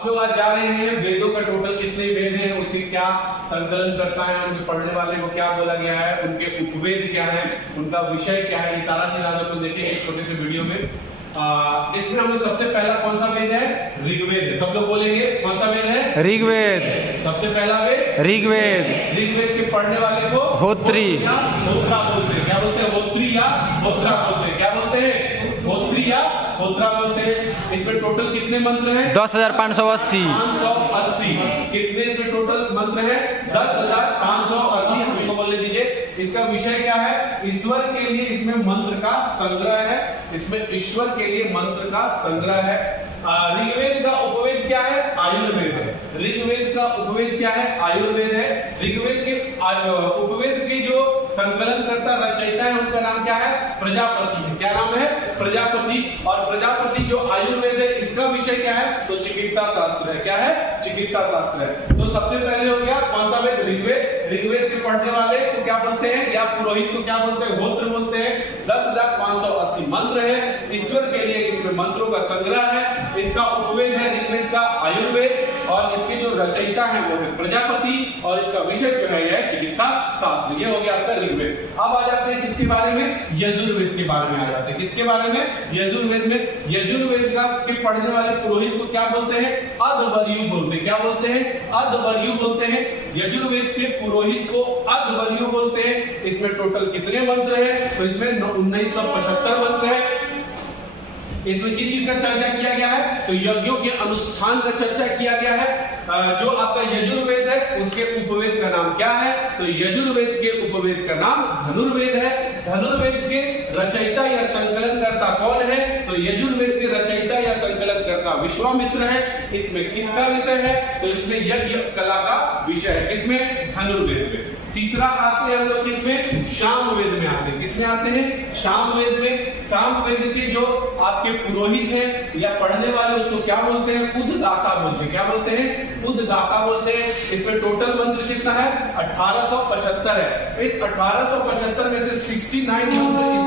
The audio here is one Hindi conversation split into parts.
हम लोग आज जा रहे हैं वेदों का टोटल कितने वेद हैं, उसके क्या संकलन करता है, उनके पढ़ने वाले को क्या बोला गया है, उनके उपवेद क्या है, उनका विषय क्या है, ये सारा चीज आज हम लोग देखेंगे छोटे से वीडियो में। इसमें हम लोग सबसे पहला कौन सा वेद है? ऋग्वेद है। सब लोग बोलेंगे कौन सा वेद है? ऋग्वेद। सबसे पहला वेद ऋग्वेद। ऋग्वेद के पढ़ने वाले को होत्री या होत्रा बोलते हैं। क्या बोलते हैं? होत्री या होत्रा बोलते हैं। क्या बोलते हैं? होत्री या होत्रा बोलते हैं। इसमें टोटल कितने मंत्र हैं? 10,580। 580। कितने इसमें टोटल मंत्र हैं? 10,580। हमको बोलने दीजिए। इसका विषय क्या है? ईश्वर के लिए इसमें मंत्र का संग्रह है। इसमें ईश्वर के लिए मंत्र का संग्रह है। ऋग्वेद का उपवेद क्या है? आयुर्वेद है। ऋग्वेद का उपवेद क्या है? आयुर्वेद है। ऋग्वेद के उपवेद के जो संकलन करता रचयिता है उनका नाम क्या है? प्रजापति है। क्या नाम है? प्रजापति। और प्रजापति जो आयुर्वेद है इसका विषय क्या है? तो चिकित्सा शास्त्र है। क्या है? चिकित्सा शास्त्र है। तो सबसे पहले हो गया कौन सा वेद? ऋग्वेद। ऋग्वेद के पढ़ने वाले को क्या बोलते हैं, या पुरोहित को क्या बोलते हैं? होत्र बोलते हैं। 10,580 मंत्र है। ईश्वर के लिए इसमें मंत्रों का संग्रह है। इसका उपवेद है ऋग्वेद का आयुर्वेद, और इसके जो रचयिता है वो है प्रजापति, और इसका विषय जो है यह चिकित्सा शास्त्र। ये हो गया आपका ऋग्वेद। अब आ जाते हैं किसके बारे में? यजुर्वेद के बारे में आ जाते हैं। किसके बारे में? यजुर्वेद में। यजुर्वेद का के पढ़ने वाले पुरोहित को क्या बोलते हैं? अधवर्यु बोलते हैं। क्या बोलते हैं? अधवर्यु बोलते हैं। यजुर्वेद के पुरोहित को अधवर्यु बोलते हैं। इसमें टोटल कितने मंत्र हैं? तो इसमें 1975 मंत्र है। इसमें किस चीज का चर्चा किया गया है? तो यज्ञों के अनुष्ठान का चर्चा किया गया है। जो आपका यजुर्वेद है उसके उपवेद का नाम क्या है? तो यजुर्वेद के उपवेद का नाम धनुर्वेद है। धनुर्वेद के रचयिता या संकलनकर्ता कौन है? तो यजुर्वेद के रचयिता या संकलनकर्ता विश्वामित्र है। इसमें किसका विषय है? तो इसमें यज्ञ कला का विषय है। किसमें? धनुर्वेद में। तीसरा आते हैं हम लोग किसमें? सामवेद में आते हैं। किसमें आते हैं? सामवेद में। सामवेद के जो आपके पुरोहित हैं या पढ़ने वाले उसको क्या बोलते हैं? उद्गाता बोलते हैं। क्या बोलते हैं? उद्गाता बोलते हैं। इसमें टोटल मंत्र कितना है? 1875 है। इस 1875 में से 69 मंत्र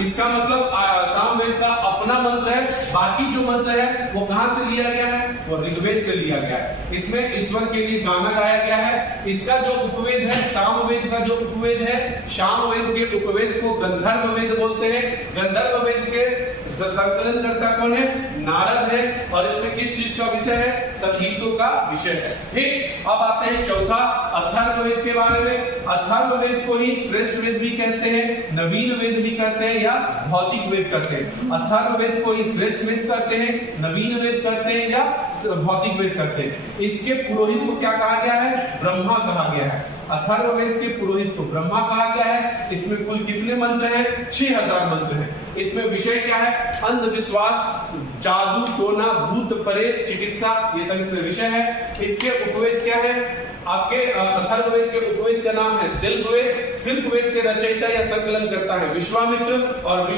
इसका मतलब सामवेद का अपना मंत्र है। बाकी जो मंत्र है वो कहां से लिया गया है? वो ऋग्वेद से लिया गया है। इसमें ईश्वर के लिए गाना गाया गया है। इसका जो उपवेद है, सामवेद का जो उपवेद है, सामवेद के उपवेद को गंधर्व वेद बोलते हैं। गंधर्व वेद के संकलनकर्ता कौन है? नारद है। और इसमें किस चीज का विषय है? संगीतों का विषय है। ठीक। अब आते हैं चौथा अथर्ववेद के बारे में। अथर्ववेद को ही श्रेष्ठ वेद भी कहते हैं, नवीन वेद भी कहते हैं, या भौतिक वेद कहते हैं। अथर्ववेद को ही श्रेष्ठ वेद कहते हैं, नवीन वेद कहते हैं, या भौतिक वेद कहते हैं। इसके पुरोहित को क्या कहा गया है? ब्रह्मा कहा गया है। अथर्ववेद के पुरोहित को ब्रह्मा कहा गया है। इसमें कुल कितने मंत्र हैं? 6000 मंत्र हैं। इसमें विषय क्या है? अंधविश्वास, जादू टोना, भूत प्रेत, चिकित्सा, ये सब इसमें विषय है। इसके उपवेद क्या है? आपके अथर्ववेद के उपवेद का नाम है शिल्पवेद। शिल्पवेद के रचयिता या संकलन करता है विश्वामित्र और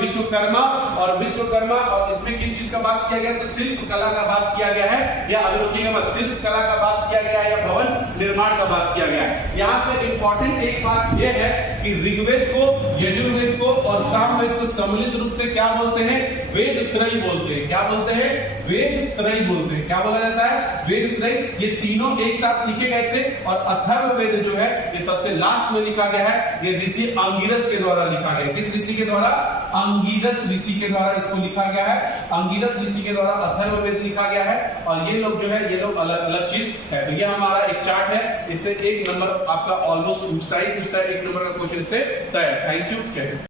विश्वकर्मा। और विश्वकर्मा, और इसमें किस चीज का बात किया गया? तो शिल्प कला का बात किया गया है, या अभी रोकिएगा मत, शिल्प कला का बात किया गया है, या भवन निर्माण का बात किया गया है। यहाँ पे इंपॉर्टेंट एक बात यह है कि ऋग्वेद को, यजुर्वेद को और सामवेद को सम्मिलित रूप से क्या बोलते हैं? वेद त्रयी बोलते हैं। क्या बोलते हैं? वेद त्रयी बोलते हैं। क्या बोला जाता है? वेद त्रयी। ये तीनों एक साथ लिखे गए थे, और अथर्ववेद जो है ये सबसे लास्ट में लिखा गया है। ये ऋषि अंगिरस के द्वारा लिखा गया। किस ऋषि के द्वारा? अंगिरस ऋषि के द्वारा इसको लिखा गया है। अंगिरस ऋषि के द्वारा अथर्ववेद लिखा गया है। और ये लोग जो है ये लोग अलग अलग चीज है। तो ये हमारा एक चार्ट है, इससे 1 नंबर आपका ऑलमोस्ट पूछता ही पूछता है। 1 नंबर का क्वेश्चन इससे तय है। Thank you.